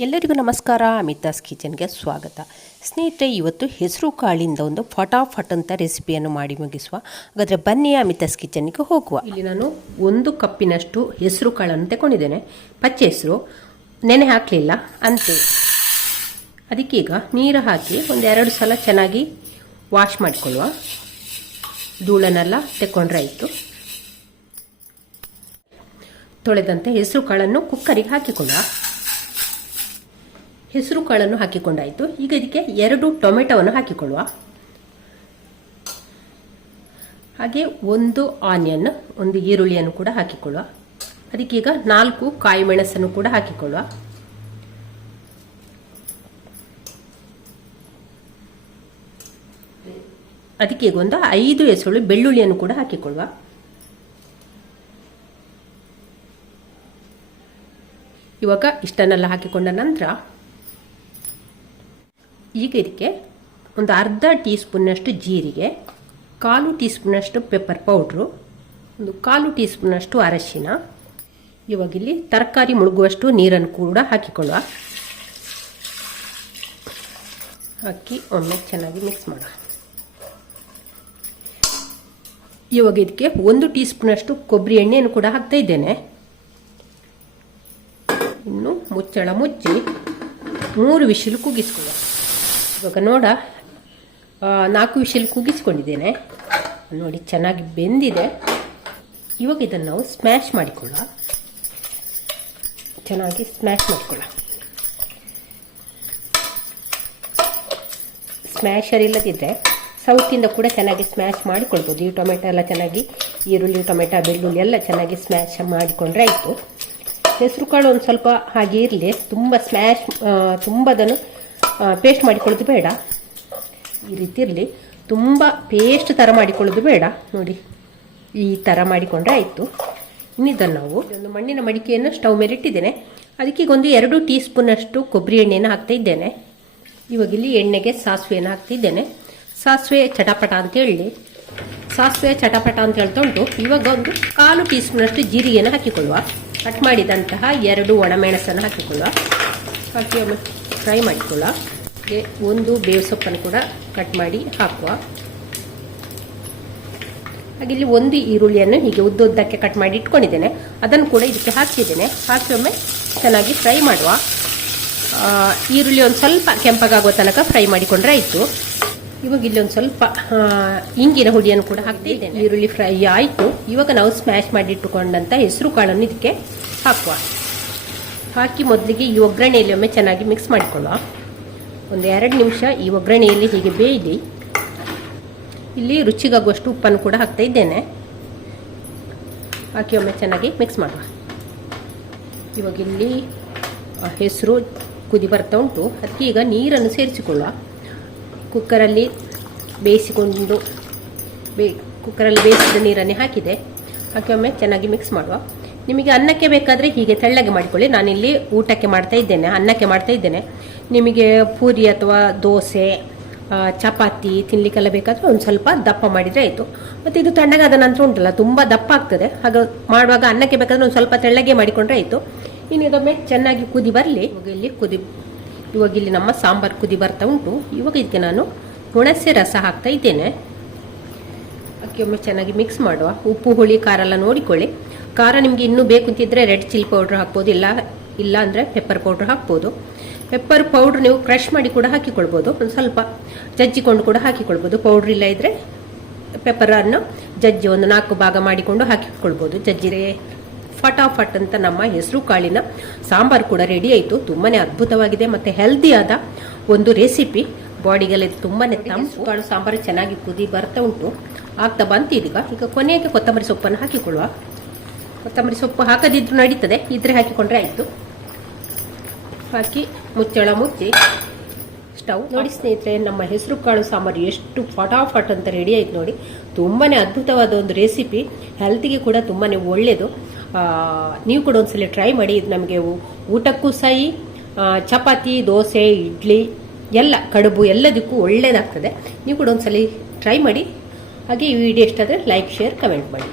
ಎಲ್ಲರಿಗೂ ನಮಸ್ಕಾರ, ಅಮಿತಾಸ್ ಕಿಚನ್ಗೆ ಸ್ವಾಗತ. ಸ್ನೇಹಿತರೆ, ಇವತ್ತು ಹೆಸರು ಕಾಳಿಂದ ಒಂದು ಫಟಾಫಟ್ ಅಂತ ರೆಸಿಪಿಯನ್ನು ಮಾಡಿ ಮುಗಿಸುವ. ಹಾಗಾದರೆ ಬನ್ನಿ ಅಮಿತಾಸ್ ಕಿಚನ್ಗೆ ಹೋಗುವ. ಇಲ್ಲಿ ನಾನು ಒಂದು ಕಪ್ಪಿನಷ್ಟು ಹೆಸರು ಕಾಳನ್ನು ತಗೊಂಡಿದ್ದೇನೆ. ಪಚ್ಚೆ ಹೆಸರು, ನೆನೆ ಹಾಕಲಿಲ್ಲ, ಅಂತೆ. ಅದಕ್ಕೀಗ ನೀರು ಹಾಕಿ ಒಂದೆರಡು ಸಲ ಚೆನ್ನಾಗಿ ವಾಶ್ ಮಾಡಿಕೊಳ್ಳುವ. ಧೂಳನ್ನೆಲ್ಲ ತಗೊಂಡ್ರೆ ಆಯಿತು. ತೊಳೆದಂತೆ ಹೆಸರು ಕಾಳನ್ನು ಕುಕ್ಕರಿಗೆ ಹಾಕಿಕೊಳ್ಳುವ. ಹೆಸರು ಕಾಳನ್ನು ಹಾಕಿಕೊಂಡಾಯಿತು. ಈಗ ಇದಕ್ಕೆ ಎರಡು ಟೊಮೆಟೊವನ್ನು ಹಾಕಿಕೊಳ್ಳುವ. ಹಾಗೆ ಒಂದು ಆನಿಯನ್, ಒಂದು ಈರುಳ್ಳಿಯನ್ನು ಕೂಡ ಹಾಕಿಕೊಳ್ಳುವ. ಅದಕ್ಕೀಗ ನಾಲ್ಕು ಕಾಯಿ ಮೆಣಸನ್ನು ಕೂಡ ಹಾಕಿಕೊಳ್ಳುವ. ಅದಕ್ಕೆ ಈಗ ಒಂದು ಐದು ಹೆಸರು ಬೆಳ್ಳುಳ್ಳಿಯನ್ನು ಕೂಡ ಹಾಕಿಕೊಳ್ಳುವ. ಇವಾಗ ಇಷ್ಟನ್ನೆಲ್ಲ ಹಾಕಿಕೊಂಡ ನಂತರ ಈಗ ಇದಕ್ಕೆ ಒಂದು ಅರ್ಧ ಟೀ ಸ್ಪೂನ್ನಷ್ಟು ಜೀರಿಗೆ, ಕಾಲು ಟೀ ಸ್ಪೂನಷ್ಟು ಪೆಪ್ಪರ್ ಪೌಡ್ರು ಒಂದು ಕಾಲು ಟೀ ಸ್ಪೂನಷ್ಟು ಅರಶಿನ ಇವಾಗಿಲ್ಲಿ ತರಕಾರಿ ಮುಳುಗುವಷ್ಟು ನೀರನ್ನು ಕೂಡ ಹಾಕಿಕೊಳ್ಳುವ. ಹಾಕಿ ಒಮ್ಮೆ ಚೆನ್ನಾಗಿ ಮಿಕ್ಸ್ ಮಾಡುವ. ಇವಾಗ ಇದಕ್ಕೆ ಒಂದು ಟೀ ಸ್ಪೂನಷ್ಟು ಕೊಬ್ಬರಿ ಎಣ್ಣೆಯನ್ನು ಕೂಡ ಹಾಕ್ತಾ ಇದ್ದೇನೆ. ಇನ್ನು ಮುಚ್ಚಳ ಮುಚ್ಚಿ ಮೂರು ವಿಶಿಲು ಕೂಗಿಸ್ಕೊಳ್ಳುವ ಇವಾಗ ನೋಡ ನಾಲ್ಕು ವಿಷಲ್ ಕುಗಿಸ್ಕೊಂಡಿದ್ದೇನೆ. ನೋಡಿ, ಚೆನ್ನಾಗಿ ಬೆಂದಿದೆ. ಇವಾಗ ಇದನ್ನು ನಾವು ಸ್ಮ್ಯಾಶ್ ಮಾಡಿಕೊಳ್ಳ. ಚೆನ್ನಾಗಿ ಸ್ಮ್ಯಾಶ್ ಮಾಡಿಕೊಳ್ಳ. ಸ್ಮ್ಯಾಶರ್ ಇಲ್ಲದಿದ್ದರೆ ಸೌತಿಂದ ಕೂಡ ಚೆನ್ನಾಗಿ ಸ್ಮ್ಯಾಶ್ ಮಾಡಿಕೊಳ್ಬೋದು. ಈ ಟೊಮೆಟೊ ಎಲ್ಲ ಚೆನ್ನಾಗಿ, ಈರುಳ್ಳಿ, ಟೊಮೆಟೊ, ಬೆಳ್ಳುಳ್ಳಿ ಎಲ್ಲ ಚೆನ್ನಾಗಿ ಸ್ಮ್ಯಾಶ್ ಮಾಡಿಕೊಂಡ್ರೆ ಆಯಿತು. ಹೆಸರು ಕಾಳು ಒಂದು ಸ್ವಲ್ಪ ಹಾಗೆ ಇರಲಿ. ತುಂಬ ಸ್ಮ್ಯಾಶ್ ತುಂಬ ಅದನ್ನು ಪೇಸ್ಟ್ ಮಾಡಿಕೊಳ್ಳೋದು ಬೇಡ. ಈ ರೀತಿ ಇರಲಿ ತುಂಬ ಪೇಸ್ಟ್ ಥರ ಮಾಡಿಕೊಳ್ಳೋದು ಬೇಡ. ನೋಡಿ, ಈ ಥರ ಮಾಡಿಕೊಂಡ್ರೆ ಆಯಿತು. ಇನ್ನಿದ್ದನ್ನು ನಾವು ಒಂದು ಮಣ್ಣಿನ ಮಡಿಕೆಯನ್ನು ಸ್ಟವ್ ಮೇಲೆ ಇಟ್ಟಿದ್ದೇನೆ. ಅದಕ್ಕೆ ಒಂದು ಎರಡು ಟೀ ಸ್ಪೂನಷ್ಟು ಕೊಬ್ಬರಿ ಎಣ್ಣೆಯನ್ನು ಹಾಕ್ತಾ ಇದ್ದೇನೆ. ಇವಾಗ ಇಲ್ಲಿ ಎಣ್ಣೆಗೆ ಸಾಸಿವೆಯನ್ನು ಹಾಕ್ತಿದ್ದೇನೆ ಸಾಸಿವೆ ಚಟಪಟ ಅಂತ ಹೇಳಿ. ಸಾಸಿವೆ ಚಟಪಟ ಅಂತ ಹೇಳ್ತಾ ಇವಾಗ ಒಂದು ಕಾಲು ಟೀ ಸ್ಪೂನಷ್ಟು ಜೀರಿಗೆಯನ್ನು ಹಾಕಿಕೊಳ್ಳುವ. ಕಟ್ ಮಾಡಿದಂತಹ ಎರಡು ಒಣಮೆಣಸನ್ನು ಹಾಕಿಕೊಳ್ಳುವ. ಹಾಕಿ ಒಮ್ಮೆ ಫ್ರೈ ಮಾಡಿಕೊಳ್ಳ ಒಂದು ಬೇವು ಸೊಪ್ಪನ್ನು ಕೂಡ ಕಟ್ ಮಾಡಿ ಹಾಕುವ. ಹಾಗೆ ಇಲ್ಲಿ ಒಂದು ಈರುಳ್ಳಿಯನ್ನು ಹೀಗೆ ಉದ್ದುದ್ದಕ್ಕೆ ಕಟ್ ಮಾಡಿ ಇಟ್ಕೊಂಡಿದ್ದೇನೆ. ಅದನ್ನು ಕೂಡ ಇದಕ್ಕೆ ಹಾಕಿದ್ದೇನೆ. ಹಾಕಿ ಒಮ್ಮೆ ಚೆನ್ನಾಗಿ ಫ್ರೈ ಮಾಡುವ. ಈರುಳ್ಳಿ ಒಂದು ಸ್ವಲ್ಪ ಕೆಂಪಗಾಗುವ ತನಕ ಫ್ರೈ ಮಾಡಿಕೊಂಡ್ರೆ ಆಯಿತು. ಇವಾಗ ಇಲ್ಲಿ ಒಂದು ಸ್ವಲ್ಪ ಇಂಗಿನ ಹುಡಿಯನ್ನು ಕೂಡ ಹಾಕ್ತಿದ್ದೇನೆ ಈರುಳ್ಳಿ ಫ್ರೈ ಆಯಿತು. ಇವಾಗ ನಾವು ಸ್ಮ್ಯಾಶ್ ಮಾಡಿ ಇಟ್ಟುಕೊಂಡಂಥ ಹೆಸರು ಕಾಳನ್ನು ಇದಕ್ಕೆ ಹಾಕುವ. ಹಾಕಿ ಮೊದಲಿಗೆ ಈ ಒಗ್ಗರಣೆಯಲ್ಲಿ ಒಮ್ಮೆ ಚೆನ್ನಾಗಿ ಮಿಕ್ಸ್ ಮಾಡಿಕೊಳ್ಳುವ ಒಂದು ಎರಡು ನಿಮಿಷ ಈ ಒಗ್ಗರಣೆಯಲ್ಲಿ ಹೀಗೆ ಬೇಯಿಲಿ. ಇಲ್ಲಿ ರುಚಿಗಾಗುವಷ್ಟು ಉಪ್ಪನ್ನು ಕೂಡ ಹಾಕ್ತಾ ಇದ್ದೇನೆ. ಹಾಕಿ ಒಮ್ಮೆ ಚೆನ್ನಾಗಿ ಮಿಕ್ಸ್ ಮಾಡುವ. ಇವಾಗ ಇಲ್ಲಿ ಹೆಸರು ಕುದಿ ಬರ್ತಾ ಉಂಟು. ಅದಕ್ಕೆ ಈಗ ನೀರನ್ನು ಸೇರಿಸಿಕೊಳ್ಳುವ. ಕುಕ್ಕರಲ್ಲಿ ಬೇಯಿಸಿಕೊಂಡು ಬೇ ಕುಕ್ಕರಲ್ಲಿ ಬೇಯಿಸಿದ ನೀರನ್ನೇ ಹಾಕಿದೆ. ಹಾಕಿ ಒಮ್ಮೆ ಚೆನ್ನಾಗಿ ಮಿಕ್ಸ್ ಮಾಡುವ. ನಿಮಗೆ ಅನ್ನಕ್ಕೆ ಬೇಕಾದರೆ ಹೀಗೆ ತೆಳ್ಳಗೆ ಮಾಡಿಕೊಳ್ಳಿ. ನಾನಿಲ್ಲಿ ಊಟಕ್ಕೆ ಮಾಡ್ತಾ ಇದ್ದೇನೆ, ಅನ್ನಕ್ಕೆ ಮಾಡ್ತಾ ಇದ್ದೇನೆ. ನಿಮಗೆ ಪೂರಿ ಅಥವಾ ದೋಸೆ ಚಪಾತಿ ತಿನ್ಲಿಕ್ಕೆಲ್ಲ ಬೇಕಾದರೆ ಒಂದು ಸ್ವಲ್ಪ ದಪ್ಪ ಮಾಡಿದರೆ ಆಯಿತು. ಮತ್ತು ಇದು ತಣ್ಣಗಾದ ನಂತರ ಉಂಟಲ್ಲ, ತುಂಬ ದಪ್ಪ ಆಗ್ತದೆ. ಹಾಗೆ ಮಾಡುವಾಗ ಅನ್ನಕ್ಕೆ ಬೇಕಾದರೆ ಒಂದು ಸ್ವಲ್ಪ ತೆಳ್ಳಗೆ ಮಾಡಿಕೊಂಡ್ರೆ ಆಯಿತು. ಇನ್ನು ಇದೊಮ್ಮೆ ಚೆನ್ನಾಗಿ ಕುದಿ ಬರಲಿ. ಇವಾಗ ಇಲ್ಲಿ ಕುದಿ, ಇವಾಗ ಇಲ್ಲಿ ನಮ್ಮ ಸಾಂಬಾರು ಕುದಿ ಬರ್ತಾ ಉಂಟು. ಇವಾಗ ಇದಕ್ಕೆ ನಾನು ಹುಣಸೆ ರಸ ಹಾಕ್ತಾ ಇದ್ದೇನೆ. ಅಕ್ಕಿ ಒಮ್ಮೆ ಚೆನ್ನಾಗಿ ಮಿಕ್ಸ್ ಮಾಡುವ. ಉಪ್ಪು, ಹುಳಿ, ಖಾರ ಎಲ್ಲ ನೋಡಿಕೊಳ್ಳಿ. ಖಾರ ನಿಮಗೆ ಇನ್ನೂ ಬೇಕು ಅಂತಿದ್ರೆ ರೆಡ್ ಚಿಲ್ಲಿ ಪೌಡ್ರ್ ಹಾಕ್ಬೋದು, ಇಲ್ಲ ಇಲ್ಲ ಅಂದರೆ ಪೆಪ್ಪರ್ ಪೌಡ್ರ್ ಹಾಕ್ಬೋದು. ಪೆಪ್ಪರ್ ಪೌಡ್ರ್ ನೀವು ಕ್ರಷ್ ಮಾಡಿ ಕೂಡ ಹಾಕಿಕೊಳ್ಬೋದು. ಒಂದು ಸ್ವಲ್ಪ ಜಜ್ಜಿಕೊಂಡು ಕೂಡ ಹಾಕಿಕೊಳ್ಬೋದು. ಪೌಡ್ರ್ ಇಲ್ಲ ಇದ್ದರೆ ಪೆಪ್ಪರನ್ನು ಜಜ್ಜಿ ಒಂದು ನಾಲ್ಕು ಭಾಗ ಮಾಡಿಕೊಂಡು ಹಾಕಿಕೊಳ್ಬೋದು. ಜಜ್ಜಿರೆ ಫಟಾಫಟ್ ಅಂತ ನಮ್ಮ ಹೆಸರು, ಕಾಳಿನ ಸಾಂಬಾರು ಕೂಡ ರೆಡಿ ಆಯಿತು. ತುಂಬಾ ಅದ್ಭುತವಾಗಿದೆ. ಮತ್ತು ಹೆಲ್ದಿಯಾದ ಒಂದು ರೆಸಿಪಿ ಬಾಡಿಗೆಲ್ಲ ತುಂಬಾ ತಂಪು. ಕಾಳು, ಸಾಂಬಾರು ಚೆನ್ನಾಗಿ ಕುದಿ ಬರ್ತಾ ಉಂಟು. ಆಗ್ತಾ ಬಂತು ಇದೀಗ. ಈಗ ಕೊನೆಗೆ ಕೊತ್ತಂಬರಿ ಸೊಪ್ಪನ್ನು ಹಾಕಿಕೊಳ್ಳುವ. ಕೊತ್ತಂಬರಿ ಸೊಪ್ಪು ಹಾಕದಿದ್ರು ನಡೀತದೆ. ಇದ್ರೆ ಹಾಕಿಕೊಂಡ್ರೆ ಆಯಿತು. ಹಾಕಿ ಮುಚ್ಚಳ ಮುಚ್ಚಿ ಸ್ಟವ್. ನೋಡಿ ಸ್ನೇಹಿತರೆ, ನಮ್ಮ ಹೆಸರು ಕಾಳು ಸಾಂಬಾರು ಎಷ್ಟು ಫಟಾಫಟ್ ಅಂತ ರೆಡಿ ಆಯ್ತು ನೋಡಿ. ತುಂಬಾ ಅದ್ಭುತವಾದ ಒಂದು ರೆಸಿಪಿ ಹೆಲ್ತ್ಗೆ ಕೂಡ ತುಂಬಾ ಒಳ್ಳೆಯದು ನೀವು ಕೂಡ ಒಂದ್ಸಲ ಟ್ರೈ ಮಾಡಿ. ಇದು ನಮಗೆ ಊಟಕ್ಕೂ ಸಹಿ ಚಪಾತಿ, ದೋಸೆ, ಇಡ್ಲಿ, ಎಲ್ಲ, ಕಡುಬು ಎಲ್ಲದಕ್ಕೂ ಒಳ್ಳೇದಾಗ್ತದೆ. ನೀವು ಕೂಡ ಒಂದ್ಸಲ ಟ್ರೈ ಮಾಡಿ. ಹಾಗೆ ಈ ವಿಡಿಯೋ ಇಷ್ಟ ಆದರೆ ಲೈಕ್ ಶೇರ್ ಕಮೆಂಟ್ ಮಾಡಿ.